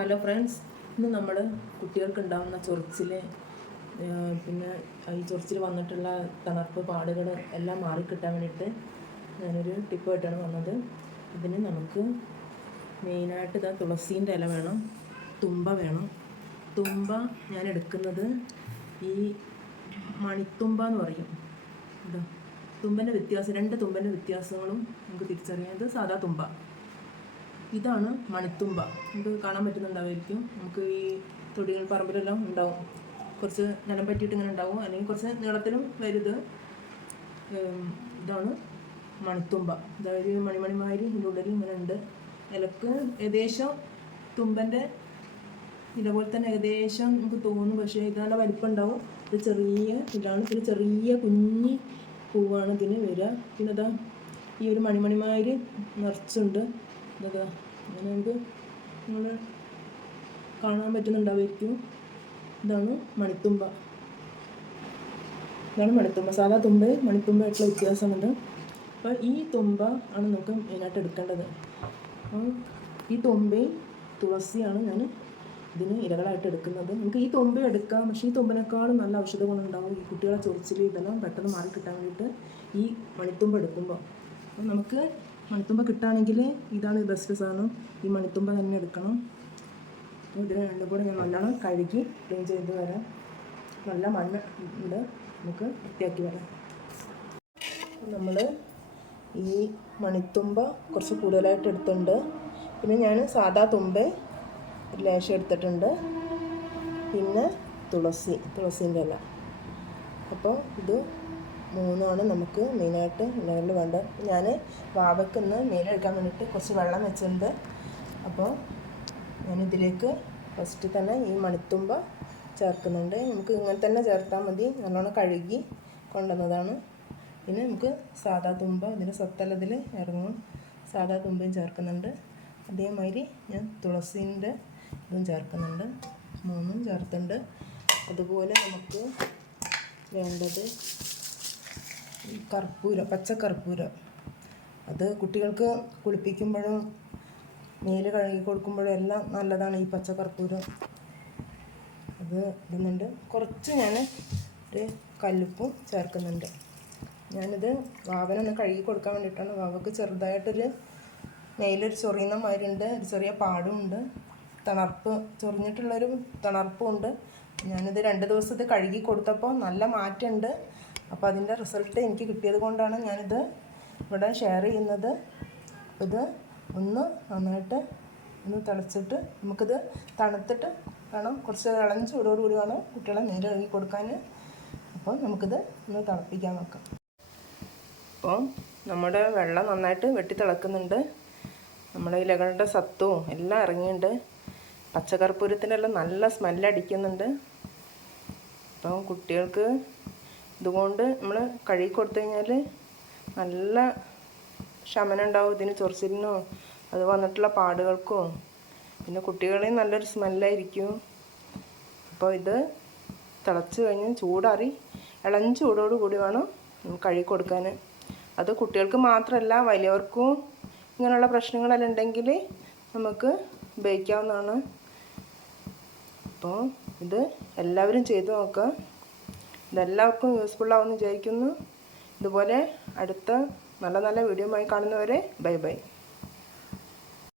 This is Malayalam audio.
ഹലോ ഫ്രണ്ട്സ് ഇന്ന് നമ്മൾ കുട്ടികൾക്ക് ഉണ്ടാകുന്ന ചൊറിച്ചിൽ പിന്നെ ഈ ചൊറിച്ചിൽ വന്നിട്ടുള്ള തണുപ്പ് പാടുകൾ എല്ലാം മാറിക്കിട്ടാൻ വേണ്ടിയിട്ട് ഞാനൊരു ടിപ്പായിട്ടാണ് വന്നത്. ഇതിന് നമുക്ക് മെയിനായിട്ട് ഇതാ തുളസീന്റെ ഇല വേണം തുമ്പ വേണം. തുമ്പ ഞാൻ എടുക്കുന്നത് ഈ മണിത്തുമ്പ എന്ന് പറയും. ഇതാ തുമ്പന്റെ വ്യത്യാസം രണ്ട് തുമ്പന്റെ വ്യത്യാസങ്ങളും നമുക്ക് തിരിച്ചറിയാം. ഇത് സാധാ തുമ്പ. ഇതാണ് മണിത്തുമ്പ. നമുക്ക് കാണാൻ പറ്റുന്നുണ്ടാവുമായിരിക്കും. നമുക്ക് ഈ തൊടികൾ പറമ്പിലെല്ലാം ഉണ്ടാവും. കുറച്ച് നിലം പറ്റിയിട്ട് ഇങ്ങനെ ഉണ്ടാവും. അല്ലെങ്കിൽ കുറച്ച് നീളത്തിലും വരുത് ഇതാണ് മണിത്തുമ്പ. അതായത് മണിമണിമാരി ഇതിന്റെ ഉള്ളിൽ ഇങ്ങനെ ഉണ്ട്. ഇലക്ക് ഏകദേശം തുമ്പന്റെ ഇതേപോലെ തന്നെ ഏകദേശം നമുക്ക് തോന്നും. പക്ഷേ ഇതാണ് വലിപ്പം ഉണ്ടാവും ഇത് ചെറിയ ഇതാണ്. ഇതിൽ ചെറിയ കുഞ്ഞി പൂവാണ് ഇതിന് വരിക. പിന്നെ അതാ ഈ ഒരു മണിമണിമാര് നിറച്ചുണ്ട്. ഇതൊക്കെ അങ്ങനെ നമുക്ക് നിങ്ങൾ കാണാൻ പറ്റുന്നുണ്ടാവുമായിരിക്കും. ഇതാണ് മണിത്തുമ്പ. ഇതാണ് മണിത്തുമ്പ. സാധാ തുമ്പ മണിത്തുമ്പയായിട്ടുള്ള വ്യത്യാസമുണ്ട്. അപ്പോൾ ഈ തുമ്പ ആണ് നമുക്ക് മെയിനായിട്ട് എടുക്കേണ്ടത്. ഈ തുമ്പയും തുളസിയാണ് ഞാൻ ഇതിന് ഇലകളായിട്ട് എടുക്കുന്നത്. നമുക്ക് ഈ തുമ്പ എടുക്കാം. പക്ഷേ ഈ തുമ്പിനേക്കാളും നല്ല ഔഷധ ഗുണമുണ്ടാവും ഈ കുട്ടികളെ ചൊറിച്ചിൽ ഇതെല്ലാം പെട്ടെന്ന് മാറി കിട്ടാൻ വേണ്ടിയിട്ട് ഈ മണിത്തുമ്പ എടുക്കുമ്പോൾ. അപ്പം നമുക്ക് മണിത്തുമ്പ കിട്ടുകയാണെങ്കിൽ ഇതാണ് ബെസ്റ്റ് സാധനം. ഈ മണിത്തുമ്പ തന്നെ എടുക്കണം. അപ്പോൾ ഇതിന് രണ്ടും കൂടെ ഞാൻ നല്ലോണം കഴുകി ക്ലീൻ ചെയ്ത് വരാം. നല്ല മണ്ണ് ഉണ്ട്. നമുക്ക് വൃത്തിയാക്കി വരാം. നമ്മൾ ഈ മണിത്തുമ്പ കുറച്ച് കൂടുതലായിട്ട് എടുത്തിട്ടുണ്ട്. പിന്നെ ഞാൻ സാദാ തുമ്പ ലേശം എടുത്തിട്ടുണ്ട്. പിന്നെ തുളസി തുളസീന്റെ ഇല അപ്പോൾ ഇത് മൂന്നാണ് നമുക്ക് മെയിനായിട്ട് നിലവിൽ വേണ്ടത് ഞാൻ വാവയ്ക്കൊന്ന് മേലെടുക്കാൻ വേണ്ടിയിട്ട് കുറച്ച് വെള്ളം വെച്ചിട്ടുണ്ട്. അപ്പോൾ ഞാനിതിലേക്ക് ഫസ്റ്റ് തന്നെ ഈ മണിത്തുമ്പ ചേർക്കുന്നുണ്ട്. നമുക്ക് ഇങ്ങനെ തന്നെ ചേർത്താൽ മതി. നല്ലോണം കഴുകി കൊണ്ടുവന്നതാണ്. പിന്നെ നമുക്ക് സാദാ തുമ്പ ഇതിന്റെ സത്തലതിൽ ഇറങ്ങും. സാദാ തുമ്പയും ചേർക്കുന്നുണ്ട്. അതേമാതിരി ഞാൻ തുളസീന്റെ ഇതും ചേർക്കുന്നുണ്ട്. മൂന്നും ചേർത്തുണ്ട് അതുപോലെ നമുക്ക് വേണ്ടത് കർപ്പൂരം പച്ച കർപ്പൂര അത് കുട്ടികൾക്ക് കുളിപ്പിക്കുമ്പോഴും മേൽ കഴുകി കൊടുക്കുമ്പോഴും എല്ലാം നല്ലതാണ് ഈ പച്ച കർപ്പൂര അത് ഇടുന്നുണ്ട്. കുറച്ച് ഞാൻ ഒരു കല്ലുപ്പും ചേർക്കുന്നുണ്ട്. ഞാനിത് വാവനൊന്ന് കഴുകി കൊടുക്കാൻ വേണ്ടിയിട്ടാണ്. വാവക്ക് ചെറുതായിട്ടൊരു നെയിലൊരു ചൊറിയുന്ന മാതിരി ഉണ്ട് ഒരു ചെറിയ പാടുമുണ്ട്. തണർപ്പ് ചൊറിഞ്ഞിട്ടുള്ളൊരു തണർപ്പുമുണ്ട്. ഞാനിത് രണ്ട് ദിവസത്തെ കഴുകി കൊടുത്തപ്പോൾ നല്ല മാറ്റമുണ്ട്. അപ്പോൾ അതിന്റെ റിസൾട്ട് എനിക്ക് കിട്ടിയത് കൊണ്ടാണ് ഞാനിത് ഇവിടെ ഷെയർ ചെയ്യുന്നത്. ഇത് ഒന്ന് നന്നായിട്ട് ഒന്ന് തിളച്ചിട്ട് നമുക്കിത് തണുത്തിട്ട് വേണം കുറച്ച് ഇളം ചൂടോടുകൂടി വേണം കുട്ടികളെ നേരെ കഴുകി കൊടുക്കാൻ അപ്പോൾ നമുക്കിത് ഒന്ന് തിളപ്പിക്കാൻ നോക്കാം. അപ്പോൾ നമ്മുടെ വെള്ളം നന്നായിട്ട് വെട്ടി തിളക്കുന്നുണ്ട്. നമ്മുടെ ഇലകളുടെ സത്വവും എല്ലാം ഇറങ്ങിയിട്ടുണ്ട് പച്ചക്കർപ്പൂരത്തിനെല്ലാം നല്ല സ്മെല്ലടിക്കുന്നുണ്ട് അപ്പം കുട്ടികൾക്ക് ഇതുകൊണ്ട് നമ്മൾ കഴുകി കൊടുത്തു കഴിഞ്ഞാൽ നല്ല ശമനം ഉണ്ടാവും ഇതിന് ചൊറിച്ചിലിനോ അത് വന്നിട്ടുള്ള പാടുകൾക്കോ. പിന്നെ കുട്ടികളെയും നല്ലൊരു സ്മെല്ലായിരിക്കും. അപ്പോൾ ഇത് തിളച്ച് കഴിഞ്ഞ് ചൂടാറി ഇളം ചൂടോട് കൂടി വേണം കഴുകി കൊടുക്കാൻ അത് കുട്ടികൾക്ക് മാത്രമല്ല വലിയവർക്കും ഇങ്ങനെയുള്ള പ്രശ്നങ്ങളെല്ലാം ഉണ്ടെങ്കിൽ നമുക്ക് ഉപയോഗിക്കാവുന്നതാണ്. അപ്പോൾ ഇത് എല്ലാവരും ചെയ്തു നോക്കുക. ഇതെല്ലാവർക്കും യൂസ്ഫുൾ ആവുമെന്ന് വിചാരിക്കുന്നു. ഇതുപോലെ അടുത്ത നല്ല നല്ല വീഡിയോ ആയി കാണുന്നവരെ ബൈ ബൈ.